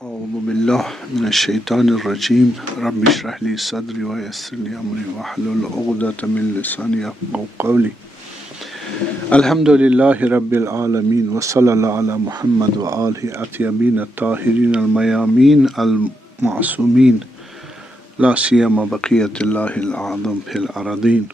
أعوذ بالله من الشيطان الرجيم رب اشرح لي صدري ويسر لي أمري واحلل عقدة من لساني يفقهوا قولي الحمد لله رب العالمين وصلى الله على محمد وآله الطيبين الطاهرين الميامين المعصومين لا سيما بقية الله الأعظم في الأراضين.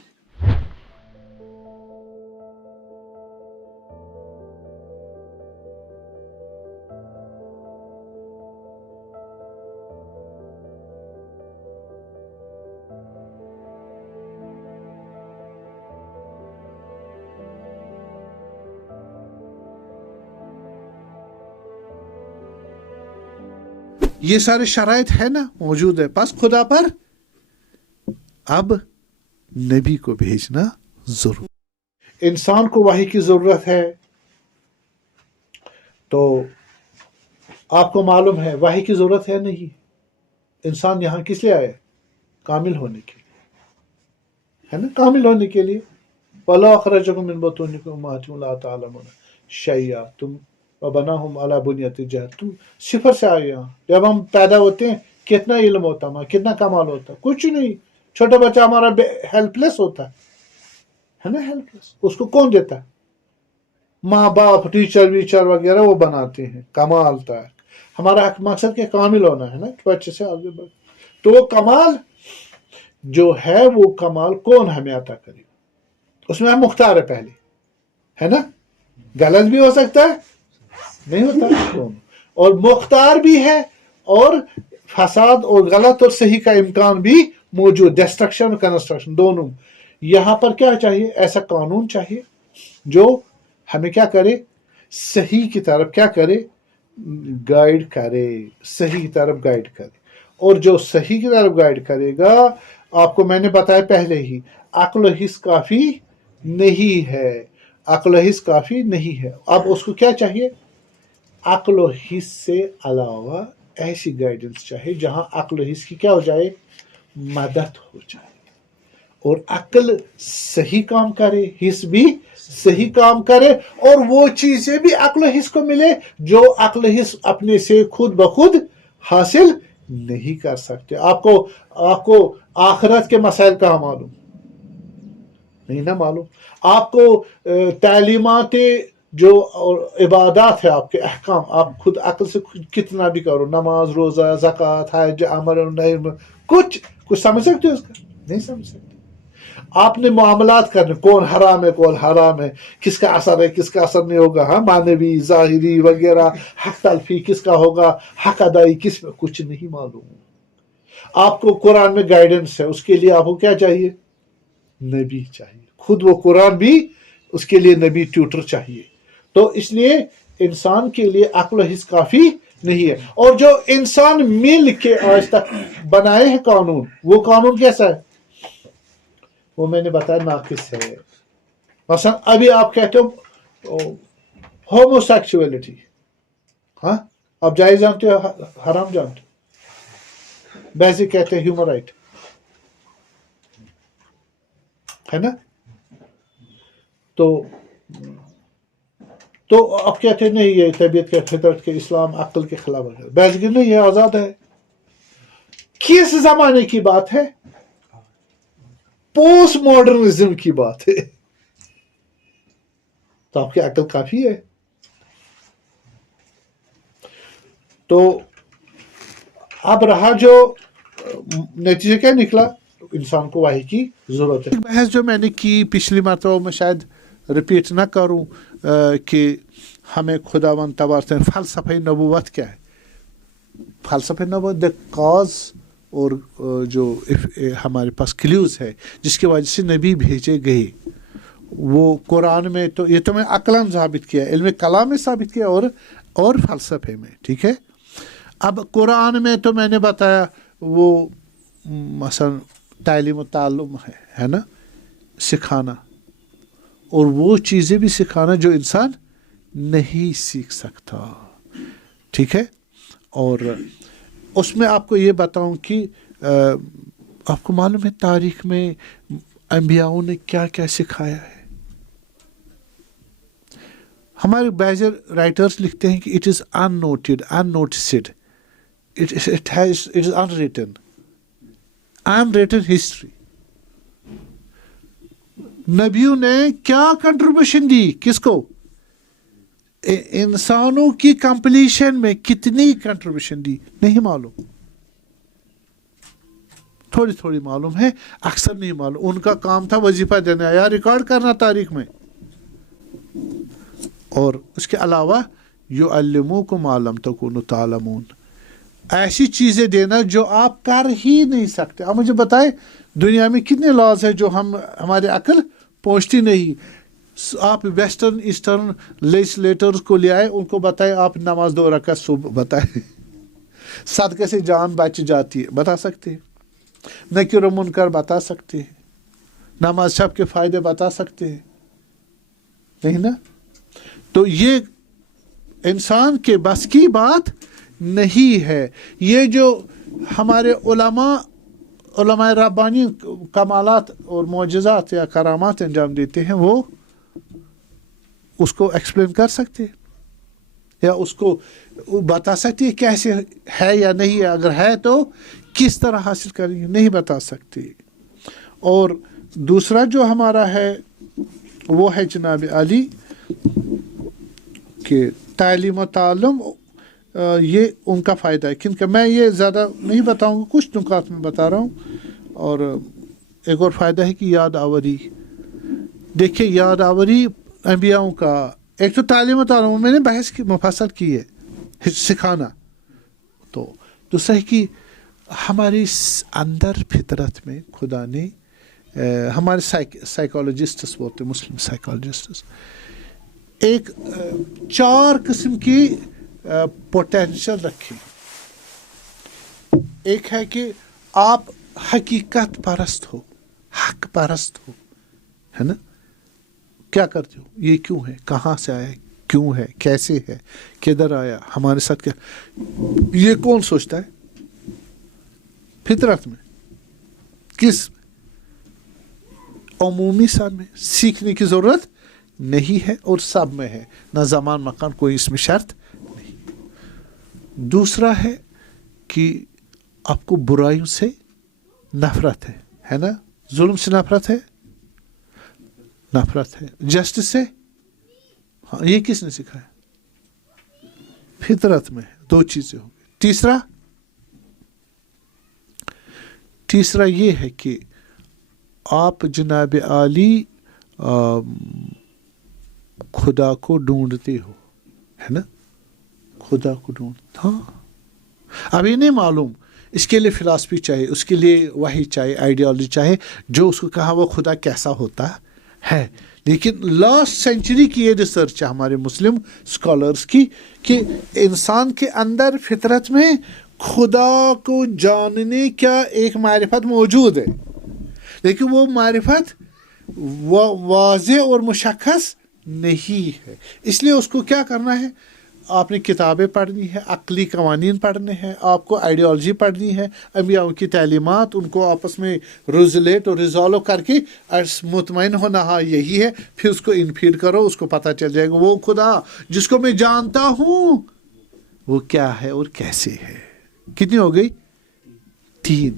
یہ سارے شرائط ہے نا موجود ہے، بس خدا پر اب نبی کو بھیجنا ضرور. انسان کو وحی کی ضرورت ہے تو آپ کو معلوم ہے وحی کی ضرورت ہے نہیں. انسان یہاں کس لیے آئے؟ کامل ہونے کے لیے، ہے نا، کامل ہونے کے لیے. وَلَا أَخْرَجَكُم مِّن بُطُونِ أُمَّهَاتِكُمْ لَا تَعْلَمُونَ شَيْئًا تم وَبَنَاهُمْ عَلَى بُنْيَةِ جَهْدٍ. تم صفر سے آئے یہاں. جب ہم پیدا ہوتے ہیں کتنا علم ہوتا ہے، کتنا کمال ہوتا ہے؟ کچھ نہیں. چھوٹا بچہ ہمارا ہیلپ لیس ہوتا ہے نا، ہیلپ لیس. اس کو کون دیتا ہے؟ ماں باپ، ٹیچر ویچر وغیرہ وہ بناتے ہیں کمال تک. ہمارا مقصد کیا؟ کامل ہونا ہے نا، بچے سے آگے بڑھ. تو وہ کمال جو ہے، وہ کمال کون ہمیں عطا کرے گا؟ اس میں ہم مختار ہے پہلے، ہے نا. غلط بھی ہو سکتا ہے، نہیں ہوتا، اور مختار بھی ہے، اور فساد اور غلط اور صحیح کا امکان بھی موجود. ڈسٹرکشن اور کنسٹرکشن دونوں. یہاں پر کیا چاہیے؟ ایسا قانون چاہیے جو ہمیں کیا کرے؟ صحیح کی طرف کیا کرے؟ گائیڈ کرے، صحیح کی طرف گائیڈ کرے. اور جو صحیح کی طرف گائیڈ کرے گا، آپ کو میں نے بتایا پہلے ہی، عقل و حس کافی نہیں ہے. عقل و حس کافی نہیں ہے. اب اس کو کیا چاہیے؟ عقل و حس سے علاوہ ایسی گائیڈنس چاہیے جہاں عقل و حس کی کیا ہو جائے؟ مدد ہو جائے. اور عقل صحیح کام کرے، حس بھی صحیح کام کرے، اور وہ چیزیں بھی عقل و حس کو ملے جو عقل و حس اپنے سے خود بخود حاصل نہیں کر سکتے. آپ کو آخرت کے مسائل کہاں معلوم؟ نہیں نا معلوم. آپ کو تعلیمات جو عبادات ہے، آپ کے احکام، آپ خود عقل سے کتنا بھی کرو، نماز، روزہ، زکوٰۃ، حج، امر اور نہی، کچھ سمجھ سکتے ہو اس کا؟ نہیں سمجھ سکتے. آپ نے معاملات کرنے، کون حرام ہے کون حرام ہے، کس کا اثر ہے کس کا اثر نہیں ہوگا، ہاں، معنوی، ظاہری وغیرہ، حق تلفی کس کا ہوگا، حق ادائی کس میں، کچھ نہیں معلوم. آپ کو قرآن میں گائیڈنس ہے، اس کے لیے آپ کو کیا چاہیے؟ نبی چاہیے. خود وہ قرآن بھی، اس کے لیے نبی ٹیوٹر چاہیے. تو اس لیے انسان کے لیے عقل و حس کافی نہیں ہے. اور جو انسان مل کے آج تک بنائے ہیں قانون، وہ قانون کیسا ہے؟ وہ میں نے بتایا ناقص ہے. مثلا ابھی آپ کہتے ہو ہومو سیکچولیٹی، ہاں، آپ جائز جانتے ہو، حرام جانتے ہو. بیسک کہتے ہیں ہیومن رائٹ، ہے نا. تو آپ کہتے ہیں نہیں، یہ طبیعت کے، فطرت کے، اسلام عقل کے خلاف ہے. بیسک نہیں ہے، آزاد ہے. کس زمانے کی بات ہے؟ پوسٹ ماڈرنزم کی بات ہے. تو آپ کی عقل کافی ہے. تو اب رہا جو نتیجہ کیا نکلا؟ انسان کو وحی کی ضرورت ہے. بحث جو میں نے کی پچھلی مرتبہ، میں شاید ریپیٹ نہ کروں، کہ ہمیں خداوند تبارک و تعالیٰ، فلسفہ نبوت کیا ہے؟ فلسفہ نبوت دا کاز، اور جو ہمارے پاس کلیوز ہے جس کی وجہ سے نبی بھیجے گئے، وہ قرآن میں، تو یہ تو میں عقلاً ثابت کیا، علم کلام میں ثابت کیا، اور فلسفے میں. ٹھیک ہے. اب قرآن میں تو میں نے بتایا وہ مثلا تعلیم و تعلم ہے نا، سکھانا، اور وہ چیزیں بھی سکھانا جو انسان نہیں سیکھ سکتا. ٹھیک ہے. اور اس میں آپ کو یہ بتاؤں کہ آپ کو معلوم ہے تاریخ میں انبیاؤں نے کیا کیا سکھایا ہے. ہمارے بعض رائٹرز لکھتے ہیں کہ it is in noticed it is unwritten. Unwritten history. نبیوں نے کیا کنٹریبیوشن دی کس کو؟ انسانوں کی کمپلیشن میں کتنی کنٹریبیوشن دی نہیں معلوم، تھوڑی تھوڑی معلوم ہے، اکثر نہیں معلوم. ان کا کام تھا وظیفہ دینا یا ریکارڈ کرنا تاریخ میں، اور اس کے علاوہ یعلموکم ما لم تکونوا تعلمون، ایسی چیزیں دینا جو آپ کر ہی نہیں سکتے. آپ مجھے بتائیں دنیا میں کتنے لاز ہیں جو ہمارے عقل پہنچتی نہیں. آپ ویسٹرن ایسٹرن لیجسلیٹرز کو لے آئے، ان کو بتائیں آپ نماز 2 رکعت صبح بتائیں، صدقے سے جان بچ جاتی ہے، بتا سکتے ہیں؟ نکیر و منکر بتا سکتے ہیں؟ نماز شب کے فائدے بتا سکتے ہیں؟ نہیں نا. تو یہ انسان کے بس کی بات نہیں ہے. یہ جو ہمارے علماء ربانی کمالات اور معجزات یا کرامات انجام دیتے ہیں، وہ اس کو ایکسپلین کر سکتے ہیں یا اس کو بتا سکتے ہیں کیسے ہے یا نہیں ہے، اگر ہے تو کس طرح حاصل کریں گے، نہیں بتا سکتے. اور دوسرا جو ہمارا ہے وہ ہے جناب علی کہ تعلیم و تعلم، یہ ان کا فائدہ ہے. کیونکہ میں یہ زیادہ نہیں بتاؤں گا، کچھ نکات میں بتا رہا ہوں. اور ایک اور فائدہ ہے کہ یاد آوری. دیکھیں یاد آوری انبیاؤں کا، ایک تو تعلیم و تعلم میں نے بحث کی مفصل کی ہے، سکھانا. تو دوسرا ہے کہ ہماری اندر فطرت میں خدا نے ہمارے سائیکالوجسٹس بولتے ہیں، مسلم سائیکالوجسٹس، ایک 4 قسم کی پوٹینشل رکھی. ایک ہے کہ آپ حقیقت پرست ہو، حق پرست ہو، ہے نا. کیا کرتے ہو، یہ کیوں ہے، کہاں سے آیا، کیوں ہے، کیسے ہے، کدھر آیا، ہمارے ساتھ کیا، یہ کون سوچتا ہے؟ فطرت میں. کس عمومی سب میں سیکھنے کی ضرورت نہیں ہے، اور سب میں ہے، نہ زمان مکان کوئی اس میں شرط نہیں. دوسرا ہے کہ آپ کو برائیوں سے نفرت ہے نا. ظلم سے نفرت ہے، نفرت ہے. جسٹس سے، ہاں یہ کس نے سکھایا؟ فطرت میں ہے. 2 چیزیں ہو گئی. تیسرا یہ ہے کہ آپ جناب عالی خدا کو ڈھونڈتے ہو، ہے نا. خدا کو ڈھونڈ، ہاں. اب یہ نہیں معلوم، اس کے لیے فلاسفی چاہیے، اس کے لیے وحی چاہیے، آئیڈیالوجی چاہیے جو اس کو کہا وہ خدا کیسا ہوتا ہے. لیکن لاسٹ سینچری کی یہ ریسرچ ہے ہمارے مسلم اسکالرس کی کہ انسان کے اندر فطرت میں خدا کو جاننے کا ایک معرفت موجود ہے، لیکن وہ معرفت واضح اور مشخص نہیں ہے. اس لیے اس کو کیا کرنا ہے؟ آپ نے کتابیں پڑھنی ہے، عقلی قوانین پڑھنے ہیں، آپ کو آئیڈیالوجی پڑھنی ہے، انبیاء کی تعلیمات، ان کو آپس میں ریزولیٹ اور ریزالو کر کے مطمئن ہونا ہاں یہی ہے، پھر اس کو انفیڈ کرو، اس کو پتہ چل جائے گا وہ خدا جس کو میں جانتا ہوں وہ کیا ہے اور کیسے ہے. کتنی ہو گئی؟ 3.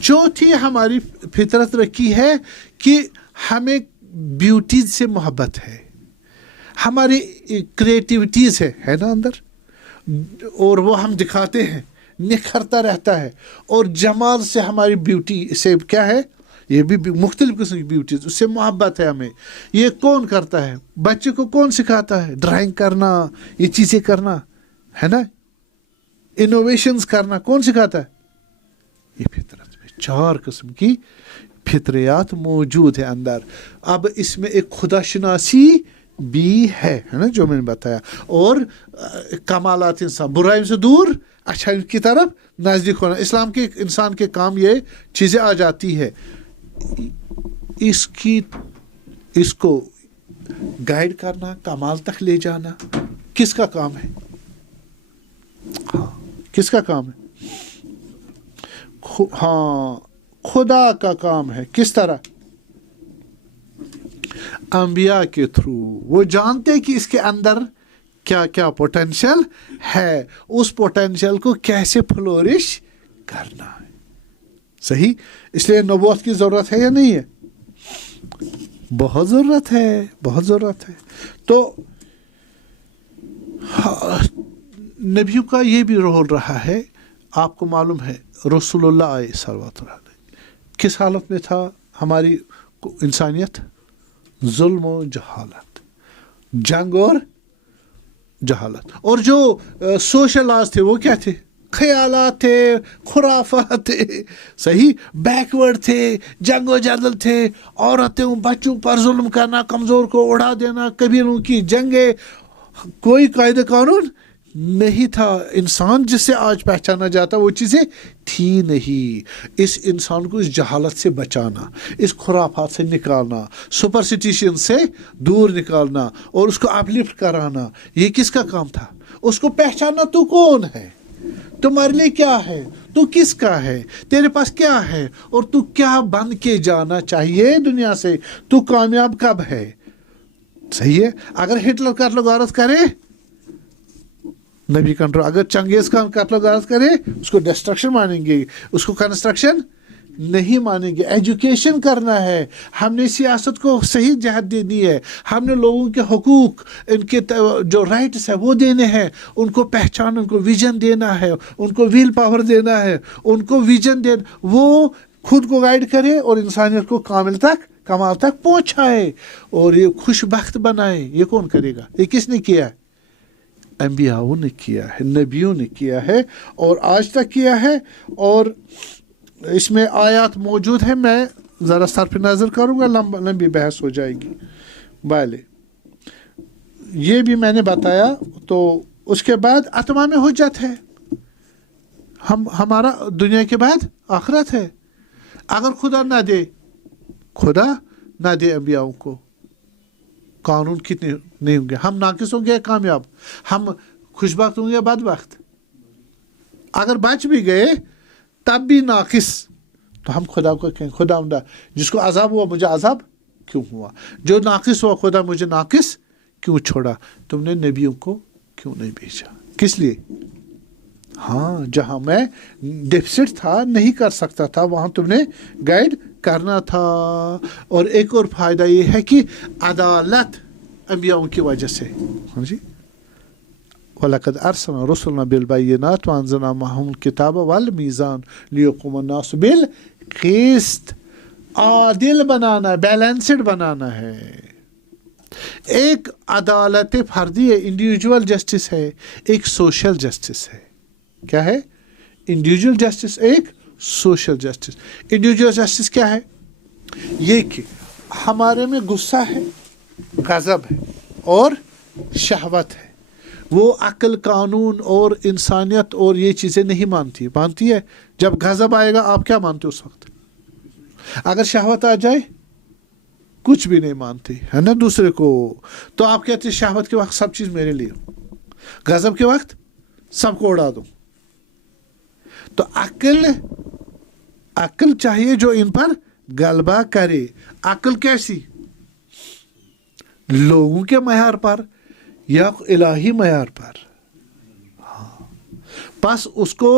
چوتھی ہماری فطرت رکھی ہے کہ ہمیں بیوٹیز سے محبت ہے، ہماری کریٹیوٹیز ہے نا اندر، اور وہ ہم دکھاتے ہیں، نکھرتا رہتا ہے. اور جمال سے ہماری بیوٹی سے کیا ہے، یہ بھی مختلف قسم کی بیوٹیز، اس سے محبت ہے ہمیں. یہ کون کرتا ہے؟ بچے کو کون سکھاتا ہے؟ ڈرائنگ کرنا، یہ چیزیں کرنا، ہے نا. انوویشنز کرنا کون سکھاتا ہے؟ یہ فطرت میں 4 قسم کی فطریات موجود ہے اندر. اب اس میں ایک خدا شناسی بھی ہے نا جو میں نے بتایا، اور کمالات انسان، برائیوں سے دور اچھائی کی طرف نزدیک ہونا. اسلام کے انسان کے کام یہ چیزیں آ جاتی ہے. اس کو گائیڈ کرنا، کمال تک لے جانا کس کا کام ہے؟ ہاں کس کا کام ہے؟ ہاں خدا کا کام ہے. کس طرح؟ انبیاء کے تھرو. وہ جانتے کہ اس کے اندر کیا کیا پوٹینشیل ہے, اس پوٹینشیل کو کیسے فلورش کرنا ہے. صحیح. اس لیے نبوت کی ضرورت ہے یا نہیں ہے؟ بہت ضرورت ہے, بہت ضرورت ہے. تو نبیوں کا یہ بھی رول رہا ہے. آپ کو معلوم ہے رسول اللہ علیہ صلوات اللہ کس حالت میں تھا؟ ہماری انسانیت ظلم و جہالت, جنگ اور جہالت. اور جو سوشل لاز تھے وہ کیا تھے؟ خیالات تھے, خرافات تھے. صحیح. بیکورڈ تھے, جنگ و جدل تھے, عورتوں بچوں پر ظلم کرنا, کمزور کو اڑا دینا, قبیلوں کی جنگیں, کوئی قاعدہ قانون نہیں تھا. انسان جس سے آج پہچانا جاتا وہ چیزیں تھی نہیں. اس انسان کو اس جہالت سے بچانا, اس خرافات سے نکالنا, سپرسٹیشن سے دور نکالنا اور اس کو اپلفٹ کرانا, یہ کس کا کام تھا؟ اس کو پہچاننا تو کون ہے, تمہارے لیے کیا ہے, تو کس کا ہے, تیرے پاس کیا ہے, اور تو کیا بن کے جانا چاہیے دنیا سے, تو کامیاب کب ہے. صحیح ہے. اگر ہٹلر قتل و غارت کرے نبی کنٹرول, اگر چنگیز خان قتل و غارت کرے اس کو ڈسٹرکشن مانیں گے, اس کو کنسٹرکشن نہیں مانیں گے. ایجوکیشن کرنا ہے, ہم نے سیاست کو صحیح جہت دینی ہے, ہم نے لوگوں کے حقوق, ان کے جو رائٹس ہے وہ دینے ہیں, ان کو پہچان, ان کو ویژن دینا ہے, ان کو ویل پاور دینا ہے, ان کو ویژن دینا, وہ خود کو گائیڈ کرے اور انسانیت کو کمال تک پہنچائے اور یہ خوش بخت بنائے. یہ کون کرے گا؟ یہ کس نے کیا ہے؟ انبیاءوں نے کیا ہے, نبیوں نے کیا ہے اور آج تک کیا ہے. اور اس میں آیات موجود ہیں, میں ذرا صرف نظر کروں گا, لمبی بحث ہو جائے گی. بالے یہ بھی میں نے بتایا. تو اس کے بعد اتمام حجت ہے, ہمارا دنیا کے بعد آخرت ہے. اگر خدا نہ دے انبیاؤں کو, قانون کتنے نہیں ہوں گے, ہم ناقص ہوں گے کامیاب, ہم خوشبخت ہوں گے بدبخت. اگر بچ بھی گئے تب بھی ناقص, تو ہم خدا کو کہیں خدا جس کو عذاب ہوا مجھے عذاب کیوں ہوا, جو ناقص ہوا خدا مجھے ناقص کیوں چھوڑا, تم نے نبیوں کو کیوں نہیں بھیجا, کس لیے؟ ہاں, جہاں میں ڈیفیسٹ تھا, نہیں کر سکتا تھا, وہاں تم نے گائیڈ کرنا تھا. اور ایک اور فائدہ یہ ہے کہ عدالت انبیاؤں کی وجہ سے. جی وَلَقَدْ أَرْسَلْنَا رُسُلَنَا بِالْبَيِّنَاتِ وَأَنزَلْنَا مَعَهُمُ الْكِتَابَ وَالْمِيزَانَ لِيَقُومَ النَّاسُ بِالْقِسْطِ. عادل بنانا, بیلنسڈ بنانا ہے. ایک عدالت فردی ہے, انڈیویجول جسٹس ہے, ایک سوشل جسٹس ہے. کیا ہے؟ انڈیویجول جسٹس, ایک سوشل جسٹس. انڈیویجول جسٹس کیا ہے؟ یہ کہ ہمارے میں غصہ ہے, غضب ہے اور شہوت ہے. وہ عقل, قانون اور انسانیت اور یہ چیزیں نہیں مانتی ہے. جب غضب آئے گا آپ کیا مانتے اس وقت؟ اگر شہوت آ جائے کچھ بھی نہیں مانتے, ہے نا دوسرے کو. تو آپ کہتے ہیں شہوت کے وقت سب چیز میرے لیے, غضب کے وقت سب کو اڑا دو. تو عقل چاہیے جو ان پر غلبہ کرے. عقل کیسی؟ لوگوں کے معیار پر یا الہی معیار پر. بس اس کو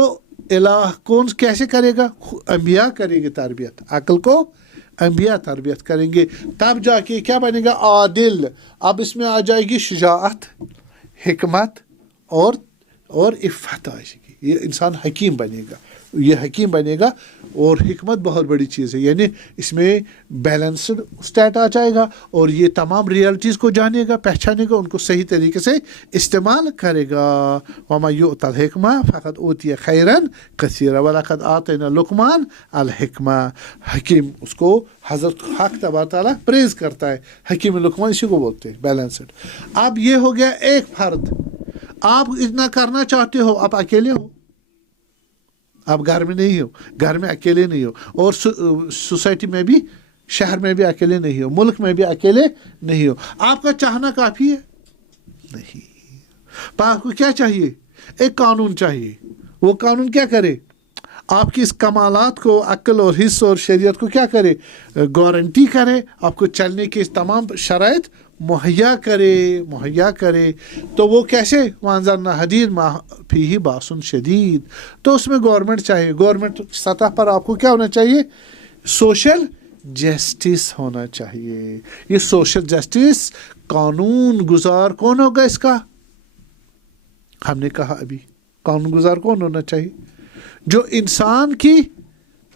الہ کون کیسے کرے گا؟ انبیاء کریں گے تربیت, عقل کو انبیاء تربیت کریں گے, تب جا کے کیا بنے گا؟ عادل. اب اس میں آ جائے گی شجاعت, حکمت اور عفت آ جائے گی. یہ انسان حکیم بنے گا, یہ حکیم بنے گا. اور حکمت بہت بڑی چیز ہے, یعنی اس میں بیلنسڈ اسٹیٹ آ جائے گا اور یہ تمام ریئلٹیز کو جانے گا, پہچانے گا, ان کو صحیح طریقے سے استعمال کرے گا. وَمَن يُؤْتَ الْحِكْمَةَ فَقَدْ أُوتِيَ خَيْرًا كَثِيرًا وَلَقَدْ آتَيْنَا لُقْمَانَ الْحِكْمَةَ. حکیم, اس کو حضرت حق تبارک تعالیٰ پریز کرتا ہے, حکیم لقمان اسی کو بولتے ہیں, بیلنسڈ. اب یہ ہو گیا ایک فرد. آپ اتنا کرنا چاہتے ہو, آپ اکیلے ہو, آپ گھر میں نہیں ہو, گھر میں اکیلے نہیں ہو, اور سوسائٹی میں بھی, شہر میں بھی اکیلے نہیں ہو, ملک میں بھی اکیلے نہیں ہو. آپ کا چاہنا کافی ہے نہیں. آپ کو کیا چاہیے؟ ایک قانون چاہیے. وہ قانون کیا کرے؟ آپ کی اس کمالات کو, عقل اور حص اور شریعت کو کیا کرے؟ گارنٹی کرے, آپ کو چلنے کی تمام شرائط مہیا کرے تو وہ کیسے وانظرنا حدید ما فیہ باس شدید، تو اس میں گورنمنٹ چاہیے، گورنمنٹ سطح پر آپ کو کیا ہونا چاہیے؟ سوشل جسٹس ہونا چاہیے. یہ سوشل جسٹس قانون گزار کون ہوگا اس کا؟ ہم نے کہا ابھی قانون گزار کون ہونا چاہیے؟ جو انسان کی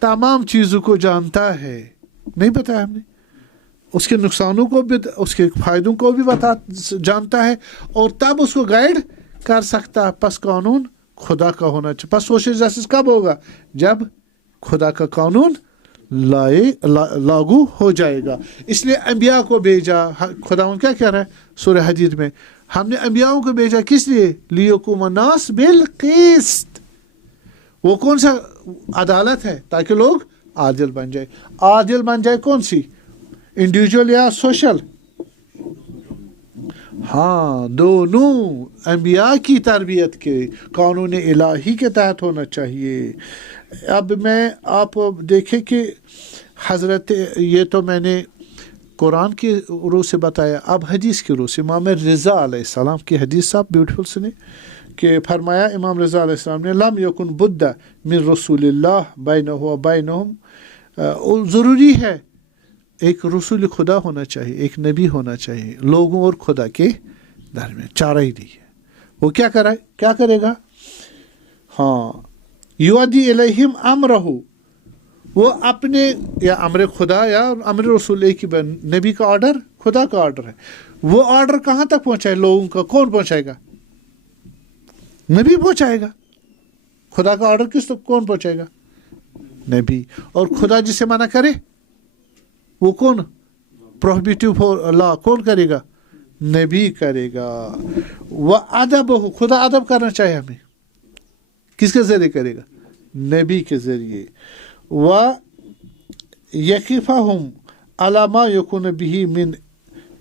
تمام چیزوں کو جانتا ہے. نہیں بتایا ہم نے؟ اس کے نقصانوں کو بھی، اس کے فائدوں کو بھی جانتا ہے، اور تب اس کو گائیڈ کر سکتا ہے. پس قانون خدا کا ہونا چاہیے. پس سوشل جسٹس کب ہوگا؟ جب خدا کا قانون لاگو ہو جائے گا. اس لیے انبیاء کو بھیجا. خدا کیا کہہ رہا ہے سورہ حدید میں؟ ہم نے انبیاء کو بھیجا کس لیے؟ لیقوم الناس بالقسط. وہ کون سا عدالت ہے؟ تاکہ لوگ عادل بن جائے. عادل بن جائے کون سی؟ انڈیویجول یا سوشل؟ ہاں دونوں. انبیاء کی تربیت کے قانون الہی کے تحت ہونا چاہیے. اب میں آپ دیکھیں کہ حضرت، یہ تو میں نے قرآن کی روح سے بتایا، اب حدیث کی روح سے. امام رضا علیہ السلام کی حدیث صاحب بیوٹیفل سنے کہ فرمایا امام رضا علیہ السلام نے لم یکن بد من رسول اللہ بینہ و بینہم. ضروری ہے ایک رسول خدا ہونا چاہیے، ایک نبی ہونا چاہیے لوگوں اور خدا کے درمیان. چارہ ہی نہیں ہے. وہ کیا کرے گا؟ ہاں یؤدی الیہم امرہ، وہ اپنے، یا امر خدا یا امر رسول، ایک ہی نبی کا آرڈر خدا کا آرڈر ہے. وہ آرڈر کہاں تک پہنچائے لوگوں کا؟ کون پہنچائے گا؟ نبی پہنچائے گا. خدا کا آرڈر کس تک کون پہنچائے گا؟ نبی. اور خدا جسے منع کرے وہ کون؟ پروہیبیٹو لا کون کرے گا؟ نبی کرے گا. وہ ادب، خدا ادب کرنا چاہے ہمیں، کس کے ذریعے کرے گا؟ نبی کے ذریعے. و یکفہم علی ما یکون بہ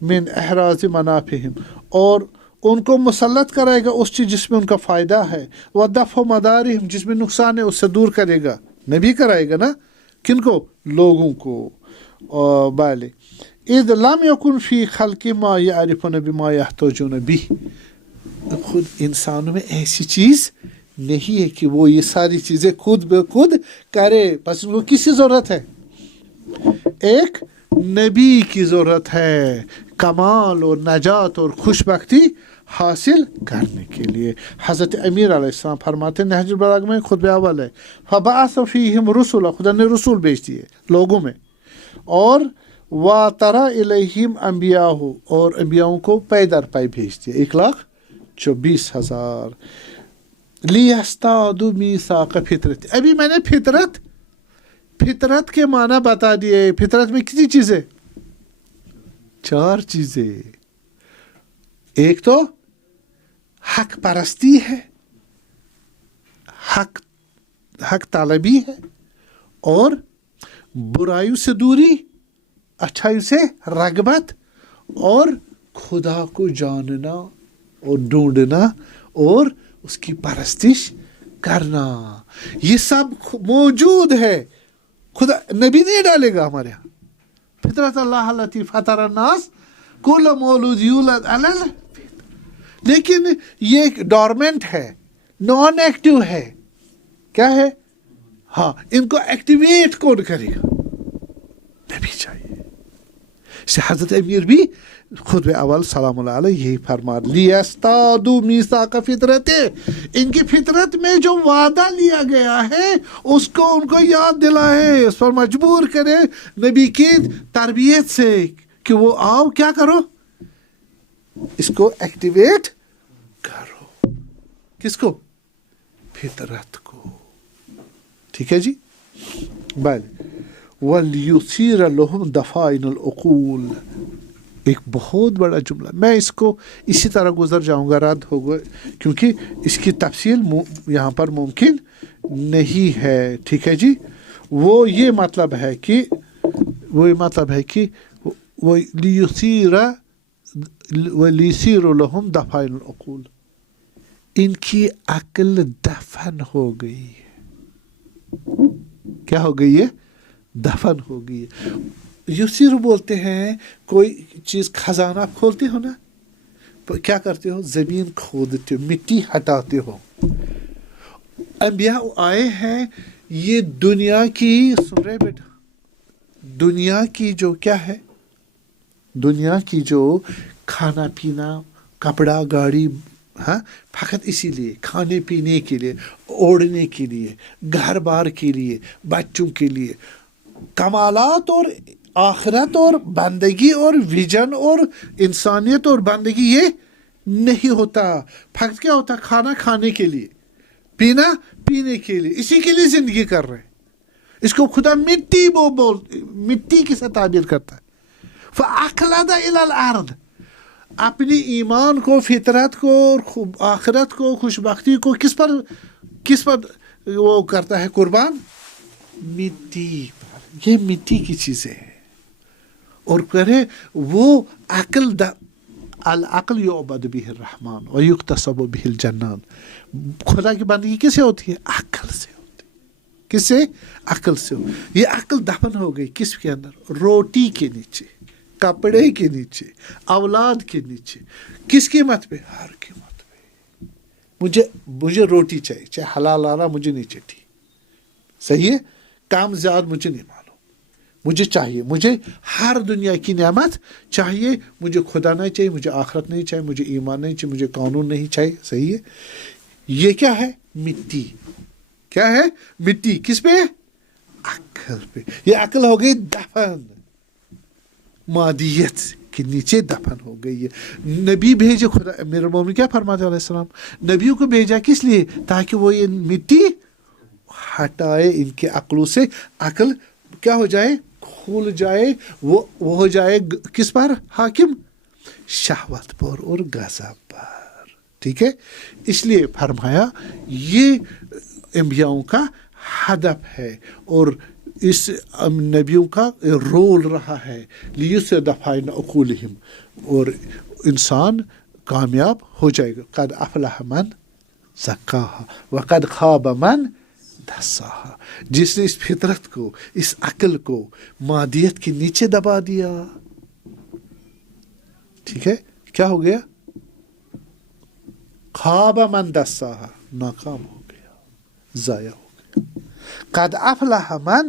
من احراز منافعہم، اور ان کو مسلط کرے گا اس چیز جس میں ان کا فائدہ ہے. و دفع مدارہم، جس میں نقصان ہے اس سے دور کرے گا. نبی کرائے گا نا. کن کو؟ لوگوں کو. بالے اذ لم یکن فی خلق ما یعرفون بما یحتاجون بہ، خود انسانوں میں ایسی چیز نہیں ہے کہ وہ یہ ساری چیزیں خود بخود کرے. بس ان کو کس کی ضرورت ہے؟ ایک نبی کی ضرورت ہے کمال اور نجات اور خوشبختی حاصل کرنے کے لیے. حضرت امیر علیہ السلام فرماتے ہیں نہج البلاغہ میں خطبہ اول ہے، فبعث فیہم رسلا، خدا نے رسول بھیج دیے لوگوں میں. اور وَاتَرَى إِلَيْهِمْ أَنْبِيَاهُ، اور انبیاؤں کو پے در پے بھیج دیا 1,24,000. لِيَسْتَعْدُوا مِيثَاقَ فِطْرَتِ. ابھی میں نے فطرت کے معنی بتا دیے. فطرت میں کتنی چیزیں؟ 4 چیزیں. ایک تو حق پرستی ہے، حق طلبی ہے، اور برائیوں سے دوری، اچھائی سے رغبت، اور خدا کو جاننا اور ڈھونڈنا اور اس کی پرستش کرنا. یہ سب موجود ہے. خدا نبی نہیں ڈالے گا ہمارے یہاں. فطرت اللہ التی فطر الناس کل مولود یولد علی الفطرۃ، لیکن یہ ایک ڈورمنٹ ہے، نان ایکٹیو ہے. کیا ہے؟ ہاں، ان کو ایکٹیویٹ کون کرے گا؟ نبی چاہیے. سے حضرت امیر بھی خطبہ اول سلام اللہ علیہ یہی فرما لیستادو میثاق فطرت، ان کی فطرت میں جو وعدہ لیا گیا ہے اس کو ان کو یاد دلائے، اس پر مجبور کرے نبی کی تربیت سے کہ وہ آؤ کیا کرو، اس کو ایکٹیویٹ کرو. کس کو؟ فطرت کو. ٹھیک ہے جی. بھائی وَلْيُثِيرَ لَهُمْ دَفَائِنَ الْعُقُولِ، ایک بہت بڑا جملہ. میں اس کو اسی طرح گزر جاؤں گا، رد ہوگا، کیونکہ اس کی تفصیل یہاں پر ممکن نہیں ہے. ٹھیک ہے جی. وہ یہ مطلب ہے کہ وہ لِيُثِيرَ لَهُمْ دَفَائِنَ الْعُقُولِ، ان کی عقل دفن ہو گئی ہے. کیا ہو گئی ہے؟ دفن ہو گئی ہے. یوسیر بولتے ہیں کوئی چیز خزانہ آپ کھولتے ہو نا، کیا کرتے ہو؟ زمین کھودتے ہو، مٹی ہٹاتے ہو. انبیاء آئے ہیں یہ دنیا کی، سن رہے بیٹا، دنیا کی جو کیا ہے، دنیا کی جو کھانا پینا کپڑا گاڑی، ہاں، فقط اسی لیے، کھانے پینے کے لیے، اوڑھنے کے لیے، گھر بار کے لیے، بچوں کے لیے، کمالات اور آخرت اور بندگی اور ویژن اور انسانیت اور بندگی یہ نہیں ہوتا. فقط کیا ہوتا؟ کھانا کھانے کے لیے، پینا پینے کے لیے، اسی کے لیے زندگی کر رہے ہیں. اس کو خدا مٹی مٹی کے ساتھ تعبیر کرتا ہے. فَأَخْلَدَ إِلَى الْأَرْضِ، اپنی ایمان کو، فطرت کو، آخرت کو، خوش بختی کو کس پر وہ کرتا ہے قربان؟ مٹی پر. یہ مٹی کی چیزیں ہیں. اور کرے وہ العقل یعبد بہ الرحمن ویکتسب بہ الجنان. خدا کی بندگی کس سے ہوتی ہے؟ عقل سے ہوتی ہے. کس سے؟ عقل سے. یہ عقل دفن ہو گئی کس کے اندر؟ روٹی کے نیچے، کپڑے کے نیچے، اولاد کے نیچے. کس قیمت پہ؟ ہر قیمت پہ. مجھے روٹی چاہیے، چاہے حلال آ رہا مجھے نہیں چاہیے. صحیح ہے؟ کام زیادہ مجھے نہیں معلوم، مجھے چاہیے، مجھے ہر دنیا کی نعمت چاہیے. مجھے خدا نہیں چاہیے، مجھے آخرت نہیں چاہیے، مجھے ایمان نہیں چاہیے، مجھے قانون نہیں چاہیے. صحیح ہے؟ یہ کیا ہے؟ مٹی. کیا ہے؟ مٹی. کس پہ؟ عقل پہ. یہ عقل ہو گئی دفن، مادیت کے نیچے دفن ہو گئی ہے. نبی بھیجے خدا، میرے مومن کیا فرماتے علیہ السلام؟ نبیوں کو بھیجا کس لیے؟ تاکہ وہ یہ مٹی ہٹائے ان کے عقلوں سے. عقل کیا ہو جائے؟ کھول جائے. وہ ہو جائے کس پر حاکم؟ شہوت پر اور غضب پر. ٹھیک ہے؟ اس لیے فرمایا یہ انبیاؤں کا ہدف ہے اور اس نبیوں کا رول رہا ہے. لیصدف عقولہم، اور انسان کامیاب ہو جائے گا. قد افلح من زکاہا وقد خاب من دساہا. جس نے اس فطرت کو، اس عقل کو مادیت کے نیچے دبا دیا، ٹھیک ہے، کیا ہو گیا؟ خواب من دساہا، ناکام ہو گیا، ضائع ہو گیا. قد افلح من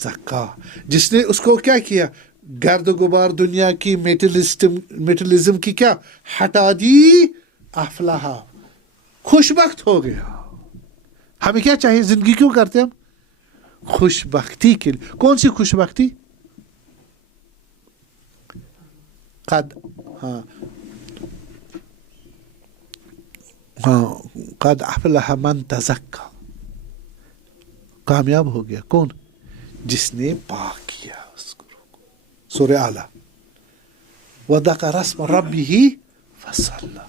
زکا، جس نے اس کو کیا کیا؟ گرد و غبار دنیا کی میٹرلزم کی کیا ہٹا دی. افلح، خوش بخت ہو گیا. ہمیں کیا چاہیے؟ زندگی کیوں کرتے ہیں ہم؟ خوش بختی کے لیے. کون سی خوش بختی؟ قد افلح من تزکا، کامیاب ہو گیا. کون؟ جس نے پاک کیا اس کو. سورہ اعلیٰ، وذکر اسم ربہ فصلی،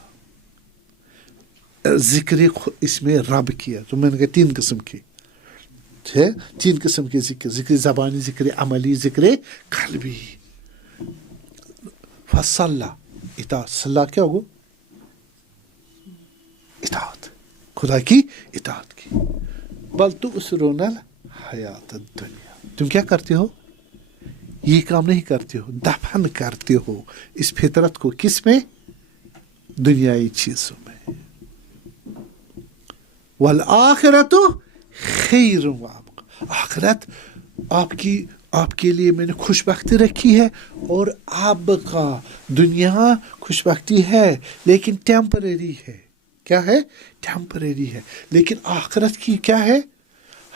ذکر اس میں رب کیا. تو میں نے کہا 3 قسم کی ہے، 3 قسم کے ذکر: ذکر زبانی، ذکر عملی، ذکر قلبی. فصلی، اطاعت. صلاح کیا ہوگا؟ اطاعت، خدا کی اطاعت کی. بل تؤثرون الحیات الدنیا، تم کیا کرتے ہو؟ یہ کام نہیں کرتے ہو، دفن کرتے ہو اس فطرت کو. کس میں؟ دنیائی چیزوں میں. والآخرت خیر وابقا، آخرت آپ کے لیے میں نے خوش بختی رکھی ہے. اور ابقا، دنیا خوش بختی ہے لیکن ٹیمپریری ہے. کیا ہے؟ ٹیمپریری ہے. لیکن آخرت کی کیا ہے؟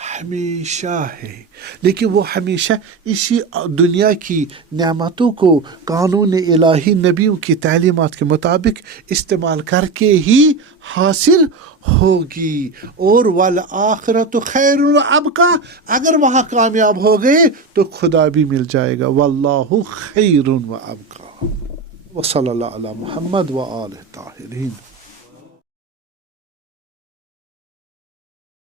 ہمیشہ ہے. لیکن وہ ہمیشہ اسی دنیا کی نعمتوں کو قانون الہی، نبیوں کی تعلیمات کے مطابق استعمال کر کے ہی حاصل ہوگی. اور والآخرت خیر و ابقا، اگر وہاں کامیاب ہو گئے تو خدا بھی مل جائے گا. واللہ خیر و ابقا. وصلی اللہ علی محمد و آلہ طاہرین.